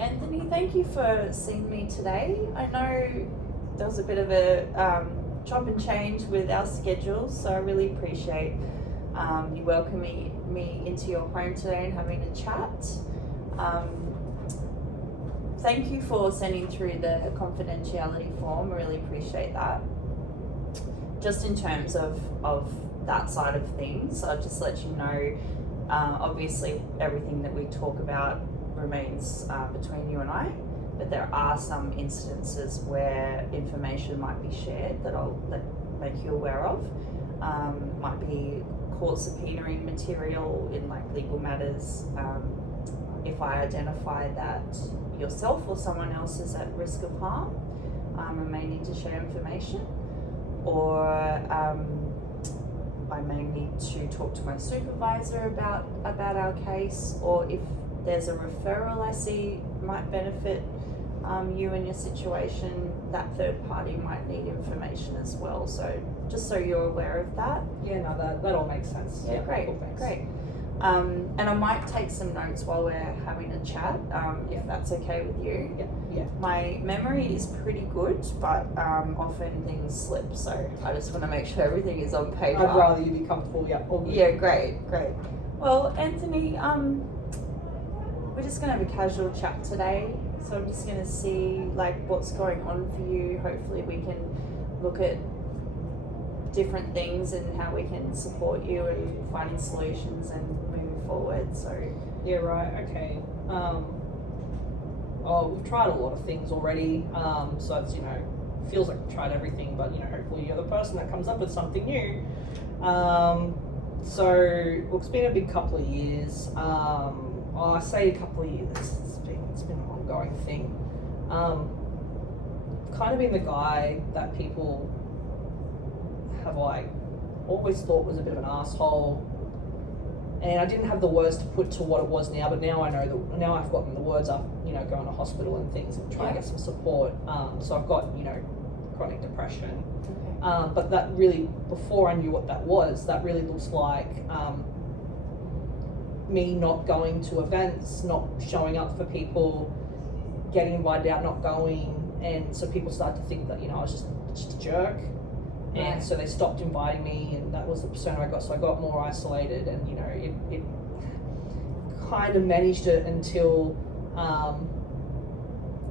Anthony, thank you for seeing me today. I know there was a bit of a chop and change with our schedules, so I really appreciate you welcoming me into your home today and having a chat. Thank you for sending through the confidentiality form. I really appreciate that. Just in terms of that side of things, I'll just let you know, obviously everything that we talk about remains between you and I, but there are some instances where information might be shared that make you aware of. Might be court subpoenaing material in like legal matters. If I identify that yourself or someone else is at risk of harm, I may need to share information, or I may need to talk to my supervisor about our case, or if there's a referral I see might benefit you and your situation, that third party might need information as well. So just so you're aware of that. Yeah, no, that all makes sense. Yeah, great, cool, thanks. great. And I might take some notes while we're having a chat, if that's okay with you. Yeah. My memory is pretty good, but often things slip, so I just want to make sure everything is on paper. I'd rather you be comfortable. Yeah, all good. Yeah, great. Well, Anthony, we're just going to have a casual chat today, so I'm just going to see like what's going on for you. Hopefully we can look at different things and how we can support you and finding solutions and moving forward. So Yeah, right. Okay. We've tried a lot of things already. So it's feels like we've tried everything, but hopefully you're the person that comes up with something new. So look, it's been a big couple of years. I say a couple of years. It's been an ongoing thing. Kind of been the guy that people have always thought was a bit of an asshole, and I didn't have the words to put to what it was now, but now I know that now I've gotten the words up, going to hospital and things and trying to get some support. So I've got chronic depression. okay. But that really, before I knew what that was, that really looks like me not going to events, not showing up for people, getting invited out, not going, and so people started to think that I was just a jerk. And so they stopped inviting me, and that was the persona I got. So I got more isolated, and it kind of managed it until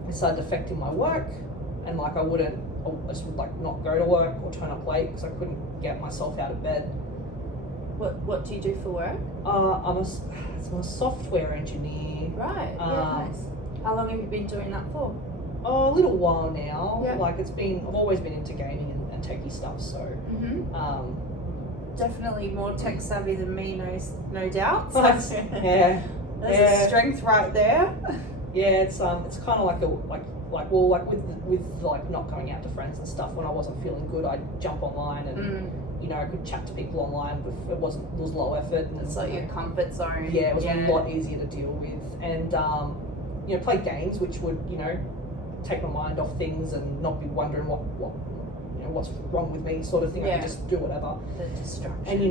it started affecting my work, and I just would not go to work or turn up late because I couldn't get myself out of bed. What do you do for work? I'm a software engineer. Right. Nice. How long have you been doing that for? A little while now. Yeah. I've always been into gaming and techie stuff. So. Definitely more tech savvy than me, no doubt. Yeah. There's a strength right there. Yeah, it's kind of with not going out to friends and stuff. When I wasn't feeling good, I'd jump online and I could chat to people online, but it was low effort. And It's like your comfort zone. Yeah, it was a lot easier to deal with, and play games which would take my mind off things and not be wondering what's wrong with me, sort of thing. I could just do whatever. The distraction. And you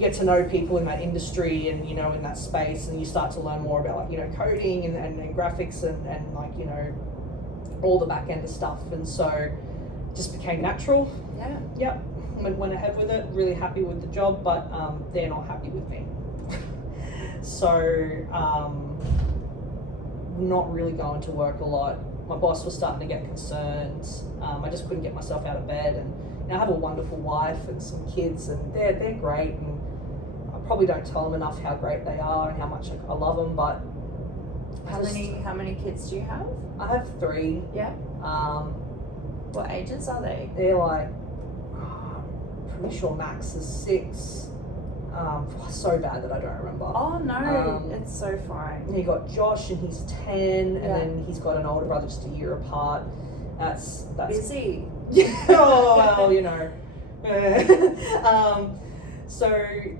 get to know people in that industry and in that space, and you start to learn more about coding and graphics and all the back end of stuff, and so it just became natural. Yeah. Went ahead with it, really happy with the job, but they're not happy with me. So not really going to work a lot. My boss was starting to get concerned. I just couldn't get myself out of bed, and I have a wonderful wife and some kids, and they're great, and I probably don't tell them enough how great they are and how much I love them. But How many kids do you have? I have 3. Yeah. What ages are they? They're pretty sure Max is 6. So bad that I don't remember. Oh no, it's so fine. You got Josh, and he's 10, and Yeah. then he's got an older brother just a year apart. That's Busy. Oh well, so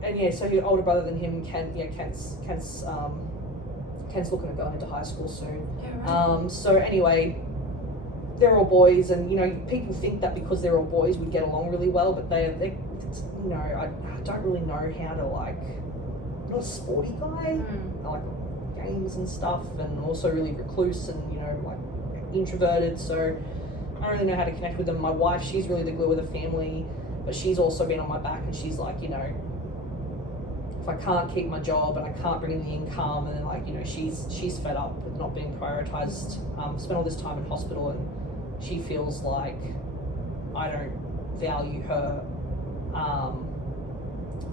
he's older brother than him. Kent's looking at going into high school soon. Yeah, right. So anyway, they're all boys, and people think that because they're all boys we get along really well, but I don't really know how to I'm not a sporty guy. games and stuff, and also really recluse and, you know, like introverted, so I don't really know how to connect with them. My wife, she's really the glue of the family, but she's also been on my back, and she's like, you know, if I can't keep my job and I can't bring in the income, and then, like, you know, she's fed up with not being prioritized. Spent all this time in hospital, and she feels like I don't value her,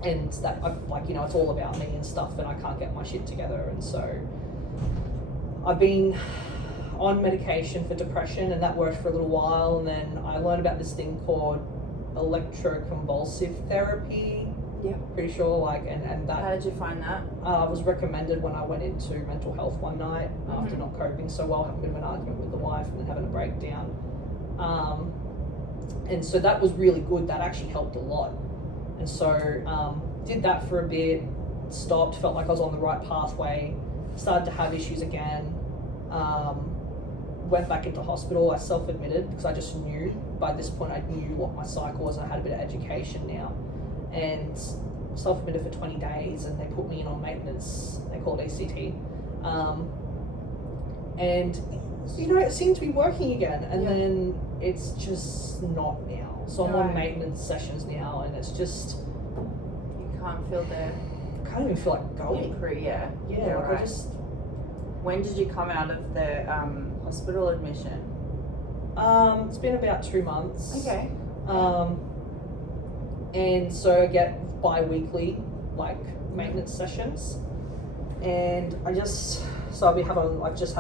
and that like, you know, it's all about me and stuff, and I can't get my shit together. And so I've been on medication for depression, and that worked for a little while, and then I learned about this thing called electroconvulsive therapy. Yeah. Pretty sure, like, and that How did you find that? was recommended when I went into mental health one night after not coping so well, having a bit of an argument with the wife and then having a breakdown. And so that was really good. That actually helped a lot. And so did that for a bit, stopped, felt like I was on the right pathway, started to have issues again, went back into hospital. I self-admitted because I just knew, by this point I knew what my cycle was, and I had a bit of education now. And self-admitted for 20 days, and they put me in on maintenance. They call it ACT. And, you know, it seemed to be working again, and then it's just not now. So I'm on maintenance sessions now, and it's just... You can't feel the... I can't even feel like going. Yeah, like right. I just... When did you come out of the hospital admission? It's been about 2 months. Okay. And so I get bi-weekly, like, maintenance sessions, and I've just had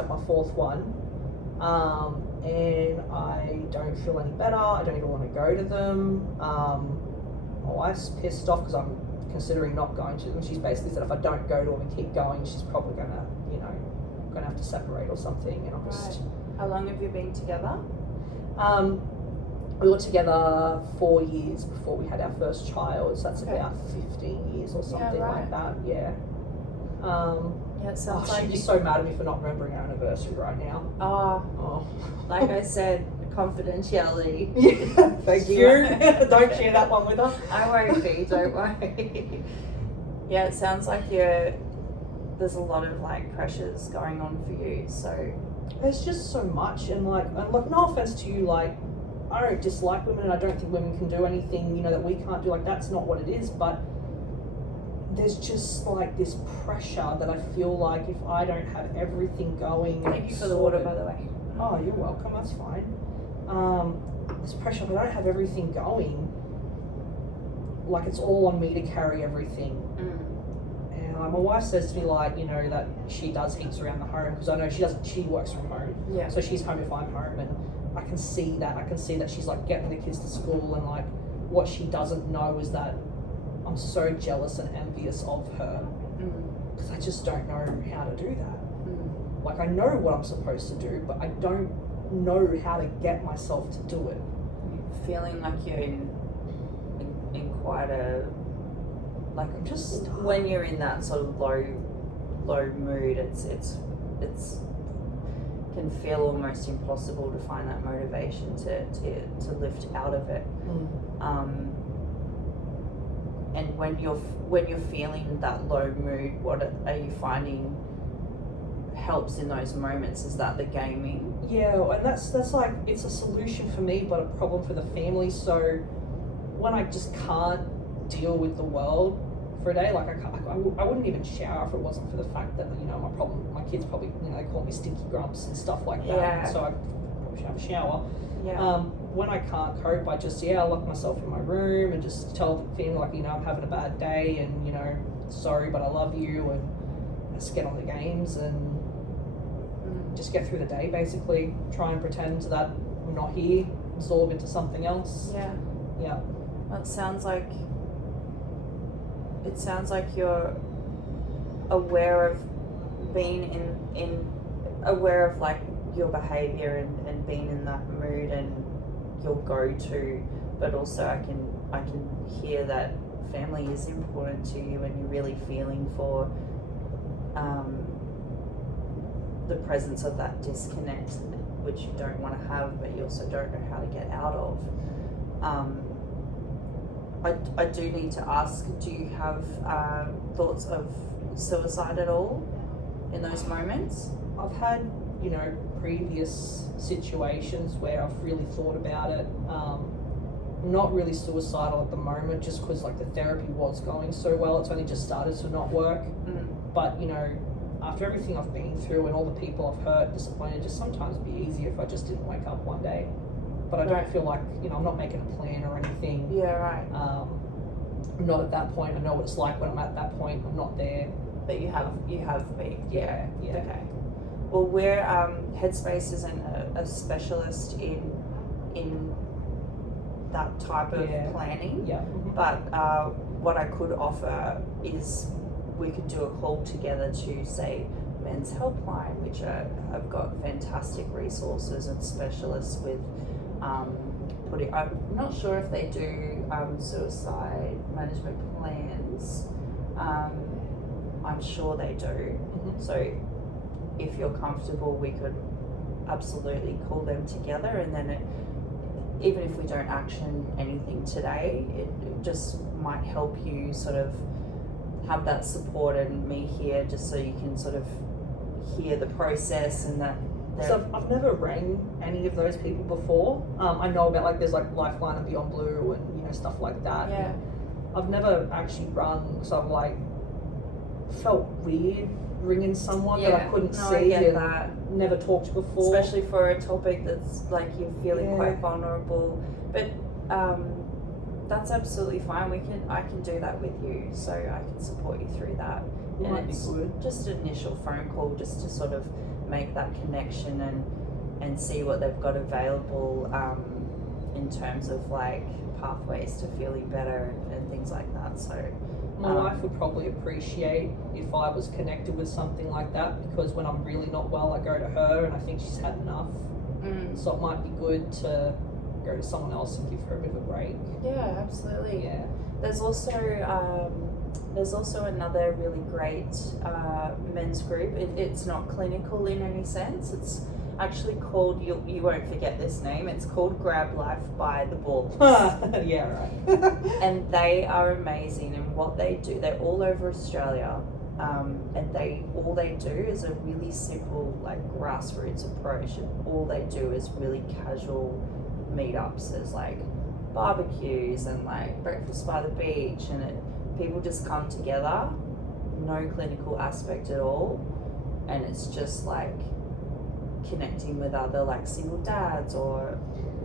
my 4th one, and I don't feel any better. I don't even want to go to them. My wife's pissed off because I'm considering not going to them. She's basically said if I don't go to them and keep going, she's probably gonna, you know, gonna have to separate or something, and I'm just... How long have you been together? We were together 4 years before we had our first child, so that's about 15 years or something like that. Yeah. It sounds like she'd be so mad at me for not remembering our anniversary right now. Oh. Like I said, confidentiality. Yeah, thank you. Don't share that one with her. I won't be, don't worry. Yeah, it sounds like there's a lot of like pressures going on for you, so. There's just so much, and like no offense to you, like, I don't dislike women, and I don't think women can do anything, you know, that we can't do. Like, that's not what it is, but there's just like this pressure that I feel like if I don't have everything going... Thank you for the water, by the way. Oh, you're welcome, that's fine. This pressure, if I don't have everything going, like, it's all on me to carry everything. And my wife says to me, like, you know, that she does heaps around the home, because I know she works from home. Yeah. So she's home if I'm home, and I can see that she's like getting the kids to school, and like what she doesn't know is that I'm so jealous and envious of her, because I just don't know how to do that. Like, I know what I'm supposed to do, but I don't know how to get myself to do it. Feeling like you're in quite a, like, I'm just when you're in that sort of low mood, it's can feel almost impossible to find that motivation to lift out of it. And when you're feeling that low mood, what are you finding helps in those moments? Is that the gaming? Yeah, and that's like, it's a solution for me, but a problem for the family. So when I just can't deal with the world for a day, like I wouldn't even shower if it wasn't for the fact that, you know, my kids probably, you know, they call me stinky grumps and stuff like that. Yeah. So I probably should have a shower. Yeah. When I can't cope, I just, I lock myself in my room and just tell the family, like, you know, I'm having a bad day, and, you know, sorry, but I love you, and I just get on the games and just get through the day, basically. Try and pretend that I'm not here, absorb into something else. Yeah. Yeah. Well, it sounds like you're aware of being aware of like your behavior and being in that mood and your go-to, but also I can hear that family is important to you, and you're really feeling for the presence of that disconnect, which you don't want to have, but you also don't know how to get out of. I do need to ask, do you have thoughts of suicide at all? in those moments? I've had, you know, previous situations where I've really thought about it. Not really suicidal at the moment, just because like the therapy was going so well. It's only just started to not work. But you know, after everything I've been through and all the people I've hurt, disappointed, just sometimes it'd be easier if I just didn't wake up one day. But I don't feel like, you know, I'm not making a plan or anything. Yeah, right. I'm not at that point. I know what it's like when I'm at that point. I'm not there. But you have been. Yeah. Okay. Well, we're Headspace isn't a specialist in that type of planning. Yeah. But what I could offer is we could do a call together to, say, Men's Helpline, which have got fantastic resources and specialists with I'm not sure if they do suicide management plans. I'm sure they do. So if you're comfortable, we could absolutely call them together, and then even if we don't action anything today, it just might help you sort of have that support and me here, just so you can sort of hear the process and that. So I've never rang any of those people before. I know about like there's like Lifeline and Beyond Blue and you know stuff like that. Yeah. I've never actually rung because I've like felt weird ringing someone that I couldn't see I get and that. never talked to before. Especially for a topic that's like you're feeling quite vulnerable. But that's absolutely fine. I can do that with you, so I can support you through that. It and might it's be good. just an initial phone call just to sort of make that connection and see what they've got available in terms of like pathways to feeling better and things like that. So my wife would probably appreciate if I was connected with something like that, because when I'm really not well, I go to her and I think she's had enough. So it might be good to go to someone else and give her a bit of a break. Yeah, absolutely. Yeah. There's also another really great men's group. It's not clinical in any sense. It's actually called, you won't forget this name, it's called Grab Life by the Bulls. Yeah, right. And they are amazing, and what they do, they're all over Australia, and all they do is a really simple like grassroots approach, and all they do is really casual meetups. There's like barbecues and like breakfast by the beach, and people just come together, no clinical aspect at all, and it's just like connecting with other like single dads or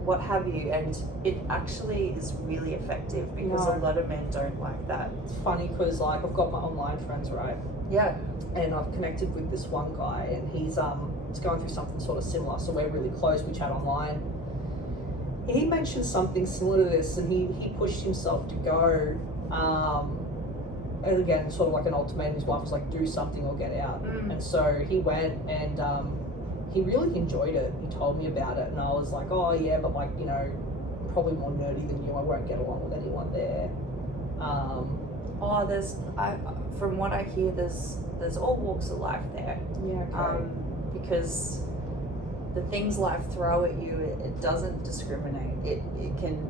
what have you, and it actually is really effective because a lot of men don't like that. It's funny because like I've got my online friends, right? Yeah. And I've connected with this one guy, and he's going through something sort of similar, so we're really close, we chat online. He mentioned something similar to this, and he pushed himself to go, and again, sort of like an ultimatum. His wife was like, do something or get out. And so he went, and he really enjoyed it. He told me about it, and I was like, oh yeah, but like, you know, probably more nerdy than you. I won't get along with anyone there. From what I hear, there's all walks of life there. Yeah, okay. Because the things life throw at you, it doesn't discriminate. It can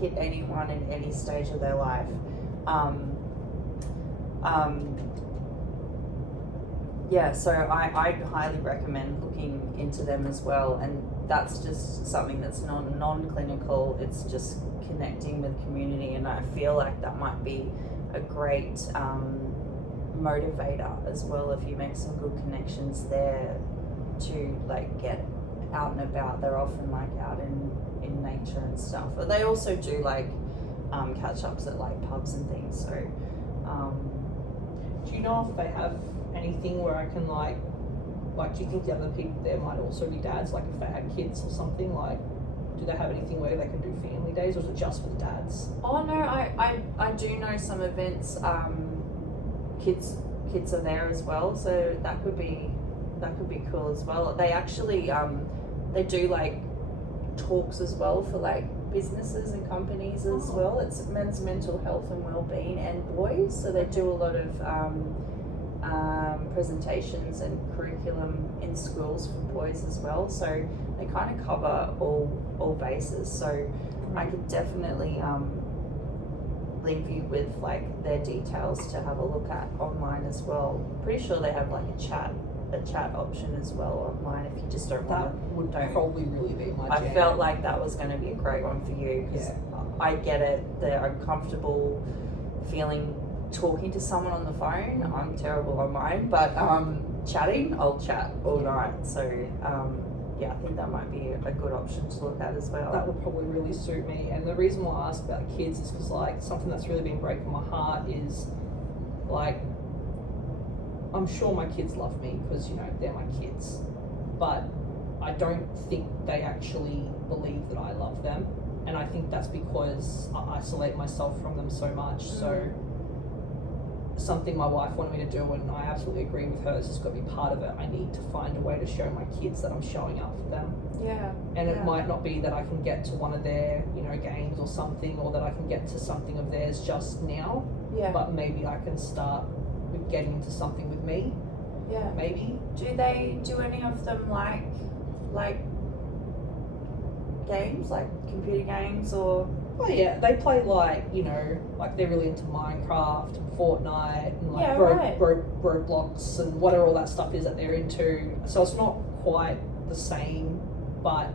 hit anyone in any stage of their life. So I highly recommend looking into them as well, and that's just something that's non-clinical. It's just connecting with community, and I feel like that might be a great motivator as well if you make some good connections there to like get out and about. They're often like out in nature and stuff, but they also do like catch-ups at like pubs and things. So do you know if they have anything where I can like do you think the other people there might also be dads, like if they had kids or something? Like, do they have anything where they can do family days, or is it just for the dads? Oh no, I do know some events kids are there as well, so that could be cool as well. They actually they do like talks as well for like businesses and companies as well. It's men's mental health and well-being and boys, so they do a lot of presentations and curriculum in schools for boys as well, so they kind of cover all bases. So I could definitely leave you with like their details to have a look at online as well. Pretty sure they have like a chat option as well online if you just don't That want would don't. probably really be my jam. I felt like that was going to be a great one for you because I get it. They're uncomfortable feeling talking to someone on the phone. I'm terrible on mine, but chatting, I'll chat all night. So yeah, I think that might be a good option to look at as well. That would probably really suit me. And the reason why I ask about kids is because like something that's really been breaking my heart is like, I'm sure my kids love me because, you know, they're my kids, but I don't think they actually believe that I love them. And I think that's because I isolate myself from them so much. So something my wife wanted me to do, and I absolutely agree with her, this has got to be part of it. I need to find a way to show my kids that I'm showing up for them. Yeah. And it might not be that I can get to one of their, you know, games or something, or that I can get to something of theirs just now. Yeah. But maybe I can start with getting into something with me. Yeah. Maybe. Do any of them like games, like computer games or? Oh yeah, they play like, you know, like they're really into Minecraft and Fortnite and like Roblox and whatever all that stuff is that they're into. So it's not quite the same, but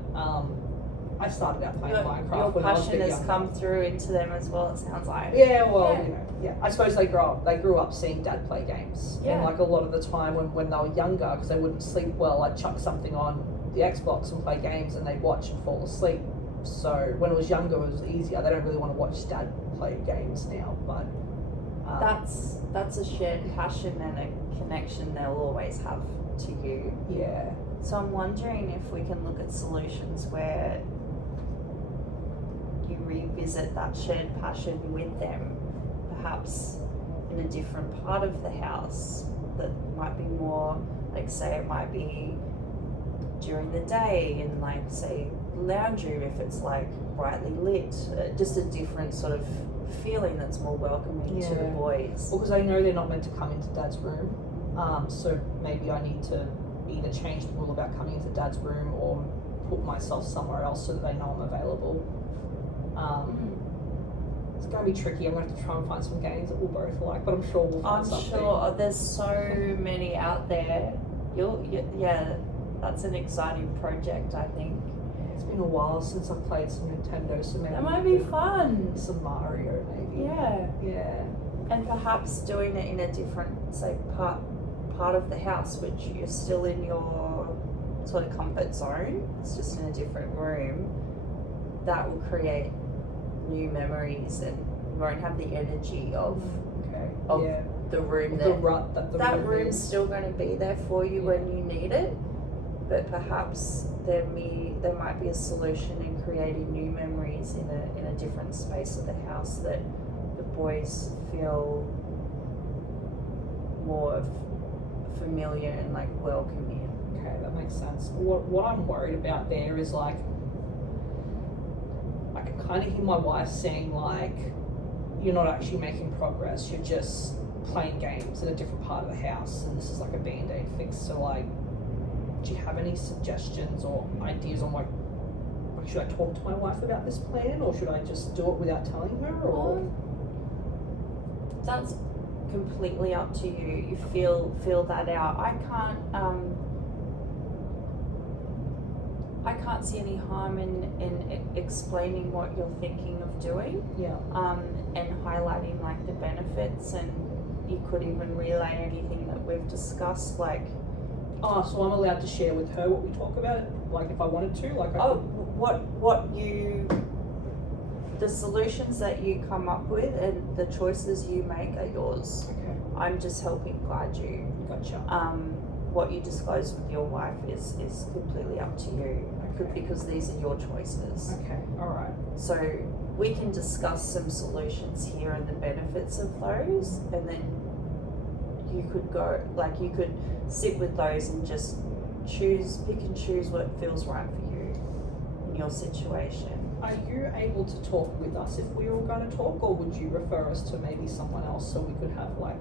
I started out playing Minecraft your when I was a passion bit has younger. come through into them as well, it sounds like. Yeah, well, you know, yeah. I suppose they grew up seeing Dad play games. Yeah. And like a lot of the time when they were younger, because they wouldn't sleep well, I'd chuck something on the Xbox and play games and they'd watch and fall asleep. So when I was younger, it was easier. They don't really want to watch Dad play games now, but that's a shared passion and a connection they'll always have to you. yeah. So I'm wondering if we can look at solutions where you revisit that shared passion with them, perhaps in a different part of the house that might be more, like say it might be during the day in like say lounge room if it's like brightly lit, just a different sort of feeling that's more welcoming to the boys. Well, because I know they're not meant to come into Dad's room, so maybe I need to either change the rule about coming into Dad's room or put myself somewhere else so that they know I'm available. It's going to be tricky. I'm going to have to try and find some games that we'll both like, but I'm sure we'll find something. I'm sure there's so many out there. Yeah, that's an exciting project, I think. It's been a while since I've played some Nintendo, so maybe That might be fun. some Mario, maybe. Yeah. And perhaps doing it in a different, say, part of the house, which you're still in your sort of comfort zone. It's just in a different room. That will create new memories, and you won't have the energy of the room. The rut that room's still going to be there for you when you need it. But perhaps there might be a solution in creating new memories in a different space of the house that the boys feel more familiar and like welcome in. Okay, that makes sense. What I'm worried about there is like, I can kind of hear my wife saying like, you're not actually making progress, you're just playing games in a different part of the house and this is like a band-aid fix. So like, do you have any suggestions or ideas on like should I talk to my wife about this plan or should I just do it without telling her? Or that's completely up to you. You feel that out. I can't see any harm in explaining what you're thinking of doing. Yeah. And highlighting like the benefits, and you could even relay anything that we've discussed, like. Oh, so I'm allowed to share with her what we talk about, like if I wanted to, like. The solutions that you come up with and the choices you make are yours. Okay. I'm just helping guide you. Gotcha. What you disclose with your wife is completely up to you, Okay. because these are your choices. Okay. All right. So we can discuss some solutions here and the benefits of those, and then you could sit with those and just pick and choose what feels right for you in your situation. Are you able to talk with us if we were going to talk, or would you refer us to maybe someone else so we could have like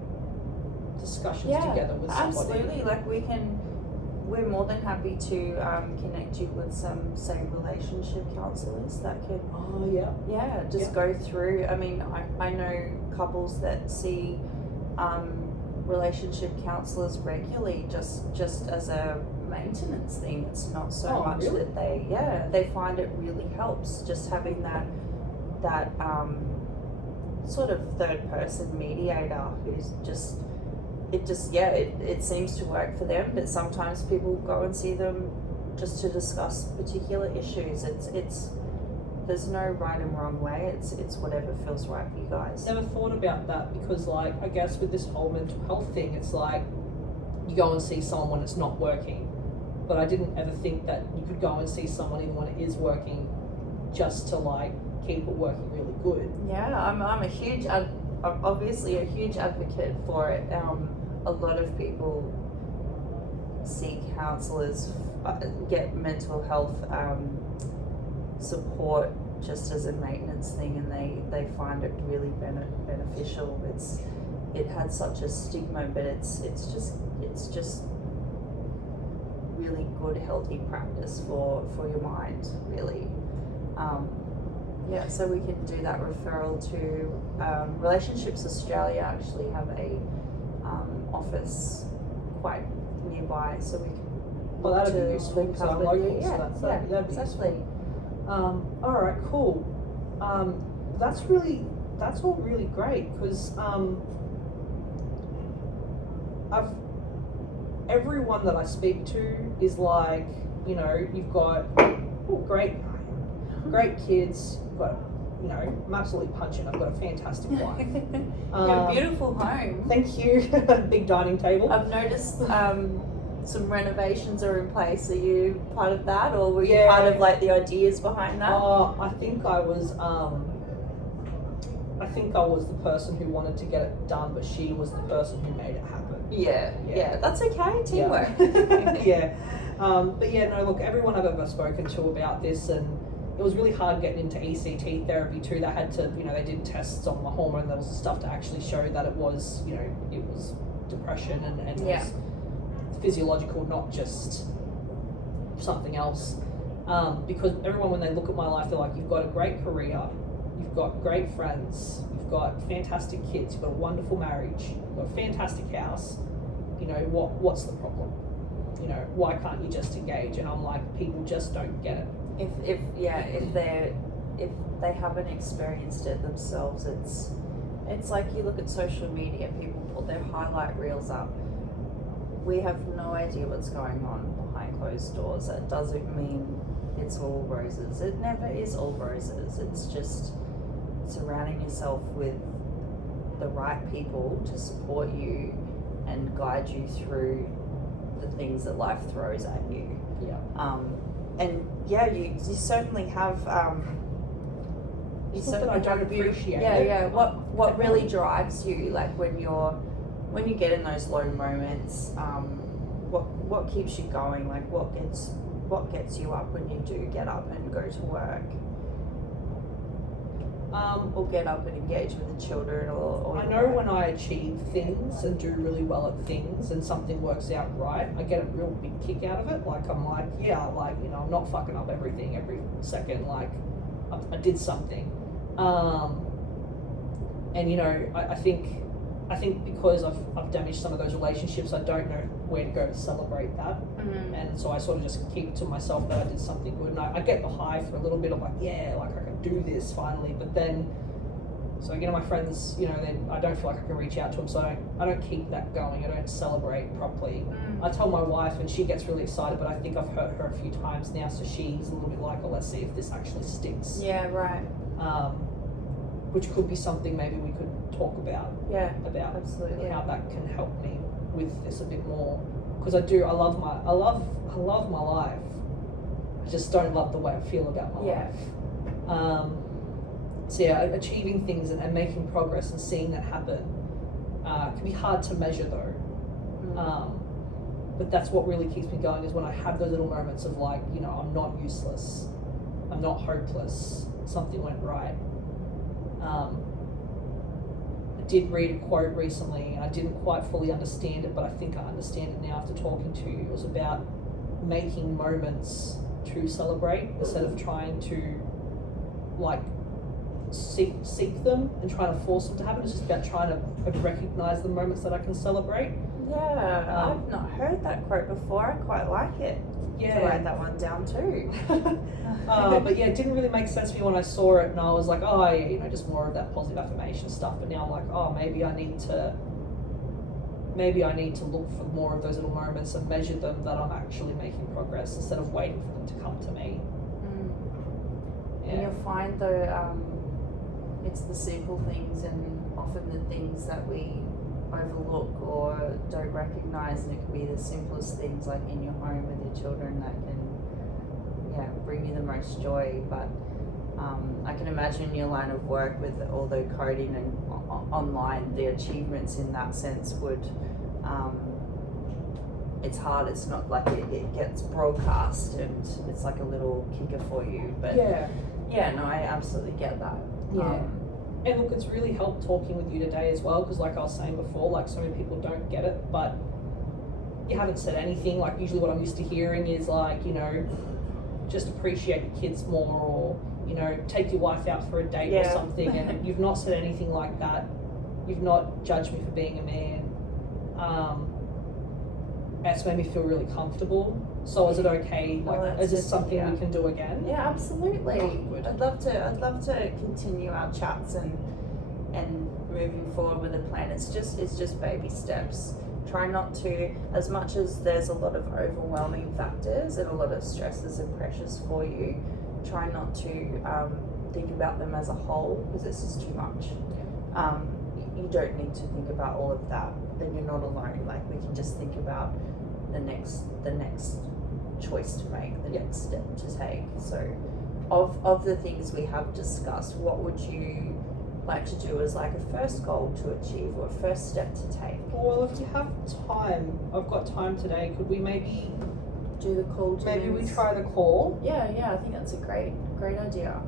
discussions together with somebody? Absolutely. Like we can we're more than happy to connect you with some, say, relationship counsellors that can, Oh yeah. just Yeah. go through. I mean, I know couples that see relationship counsellors regularly just as a maintenance thing. It's not so Oh, much really? that they find it really helps just having that sort of third person mediator who's just it seems to work for them, but sometimes people go and see them just to discuss particular issues. It's there's no right and wrong way. It's whatever feels right for you guys. Never thought about that because, like, I guess with this whole mental health thing, it's like you go and see someone when it's not working, but I didn't ever think that you could go and see someone even when it is working, just to like keep it working really good. Yeah, I'm obviously a huge advocate for it. A lot of people seek counsellors, get mental health support just as a maintenance thing, and they find it really beneficial. It had such a stigma, but it's just really good, healthy practice for your mind, really. So we can do that referral to Relationships Australia. Actually have a office quite nearby, so we can Well, that'd be to useful link because up I'm with local, you. so that'd be exactly. useful. All right, cool. That's all really great because everyone that I speak to is like, you know, you've got great kids, you've got, you know, I'm absolutely punching. I've got a fantastic wife. Your beautiful home. Thank you. Big dining table. I've noticed some renovations are in place. Are you part of that, or were you Yeah. part of like the ideas behind that? I think I was the person who wanted to get it done, but she was the person who made it happen. Yeah, that's okay. Teamwork. Yeah. But yeah, no, look, everyone I've ever spoken to about this, and it was really hard getting into ECT therapy too. They had to, you know, they did tests on my hormone levels and stuff to actually show that it was, you know, it was depression and it was physiological, not just something else. Because everyone, when they look at my life, they're like, you've got a great career, you've got great friends, you've got fantastic kids, you've got a wonderful marriage, you've got a fantastic house. You know, what's the problem? You know, why can't you just engage? And I'm like, people just don't get it. If they haven't experienced it themselves, it's like you look at social media, people put their highlight reels up. We have no idea what's going on behind closed doors. That doesn't mean it's all roses. It never is all roses. It's just surrounding yourself with the right people to support you and guide you through the things that life throws at you. Yeah. And yeah, you certainly have. You It's not that I don't appreciate Yeah, it. yeah. What really drives you, like when you get in those low moments, what keeps you going? Like what gets you up when you do get up and go to work? Or get up and engage with the children, or I know when I achieve things and do really well at things and something works out right, I get a real big kick out of it. Like I'm like, yeah, like, you know, I'm not fucking up everything every second. Like I did something, and you know, I think because I've damaged some of those relationships, I don't know where to go to celebrate that. Mm-hmm. And so I sort of just keep to myself that I did something good, and I get the high for a little bit of like, yeah, like I can do this finally. But then, so you know, my friends, you know, then I don't feel like I can reach out to them, so I don't keep that going. I don't celebrate properly. I tell my wife, and she gets really excited, but I think I've hurt her a few times now, so she's a little bit like, well, let's see if this actually sticks. Yeah, right. Which could be something maybe we could talk about. Yeah, About absolutely. how that can help me with this a bit more, because I love my life. I just don't love the way I feel about my life. So yeah, achieving things and making progress and seeing that happen can be hard to measure though. But that's what really keeps me going, is when I have those little moments of like, you know, I'm not useless, I'm not hopeless, something went right. did read a quote recently, and I didn't quite fully understand it, but I think I understand it now after talking to you. It was about making moments to celebrate instead of trying to like seek them and trying to force them to happen. It's just about trying to recognize the moments that I can celebrate. Yeah, I've not heard that quote before. I quite like it. Yeah. To write that one down too. But yeah, it didn't really make sense to me when I saw it, and I was like, oh yeah, you know, just more of that positive affirmation stuff. But now I'm like, oh, maybe I need to look for more of those little moments and measure them, that I'm actually making progress instead of waiting for them to come to me. And Yeah. you'll find though, it's the simple things and often the things that we overlook or don't recognize, and it can be the simplest things like in your home with your children that can bring you the most joy. But I can imagine your line of work with all the coding and online, the achievements in that sense would it's hard. It's not like it gets broadcast and it's like a little kicker for you, but no, I absolutely get that. And look, it's really helped talking with you today as well, because like I was saying before, like so many people don't get it, but you haven't said anything. Like usually what I'm used to hearing is like, you know, just appreciate your kids more, or, you know, take your wife out for a date or something, and you've not said anything like that. You've not judged me for being a man. That's made me feel really comfortable. So is it okay? Like, is this something we can do again? Yeah, absolutely. Oh, I'd love to continue our chats and moving forward with a plan. It's just baby steps. Try not to, as much as there's a lot of overwhelming factors and a lot of stresses and pressures for you, try not to think about them as a whole, because it's just too much. You don't need to think about all of that. Then you're not alone. Like, we can just think about the next choice to make, the next step to take. So of the things we have discussed, what would you like to do as like a first goal to achieve or a first step to take? Well, if you have time, I've got time today, could we maybe do the call? Maybe we try the call. Yeah, I think that's a great idea.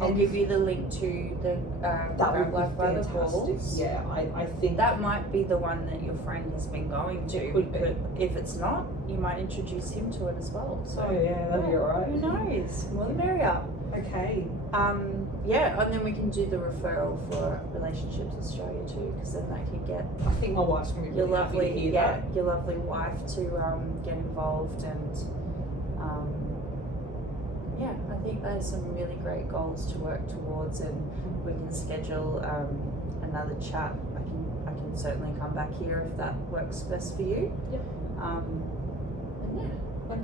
I'll And give you the link to the that would Life be by the fantastic. Balls. Yeah, I think That might be the one that your friend has been going to. It could be. If it's not, you might introduce him to it as well. So Oh yeah, that'd be alright. who knows? More the merrier. Okay. And then we can do the referral for Relationships Australia too, because then that can get I think my wife's gonna be your really happy to lovely hear that. your lovely wife to get involved, and I think there's some really great goals to work towards, and we can schedule another chat. I can certainly come back here if that works best for you. Yep.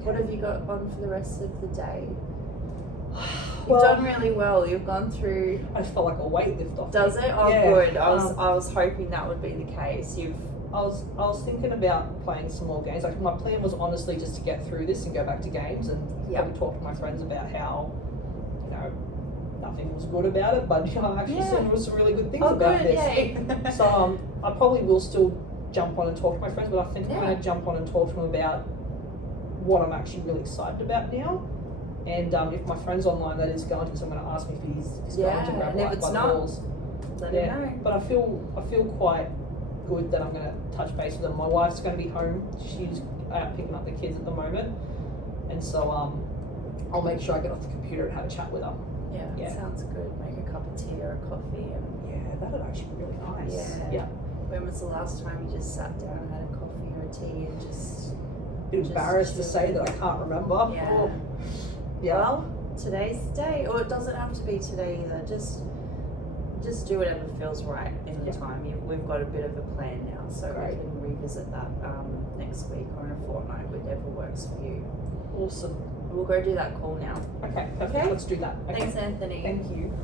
What have you got on for the rest of the day? You've Well, done really well. You've gone through. I just felt like a weight lift off. Does me. it? Oh, Yeah, good. I was hoping that would be the case. I was thinking about playing some more games. Like, my plan was honestly just to get through this and go back to games, and probably talk to my friends about how, you know, nothing was good about it, but you know, I actually saw there was some really good things about good, this. yay. So I probably will still jump on and talk to my friends, but I think I'm going to jump on and talk to them about what I'm actually really excited about now. And if my friend's online that is going to, so I'm going to ask me if he's going to grab and if Life it's by the not, Balls. let me know. But I feel quite good that I'm going to touch base with them. My wife's going to be home. She's out picking up the kids at the moment, and so I'll make sure I get off the computer and have a chat with her. Yeah, sounds good. Make a cup of tea or a coffee, and That would actually be really nice. Yeah. When was the last time you just sat down and had a coffee or a tea and just? Embarrassed to say that I can't remember. Yeah. Oh. Yeah. Well, today's the day, or it doesn't have to be today either. Just do whatever feels right in the time. We've got a bit of a plan now, so Great. we can revisit that next week or in a fortnight, whatever works for you. Awesome. We'll go do that call now. Okay, perfect. Okay. Let's do that. Okay. Thanks, Anthony. Thank you.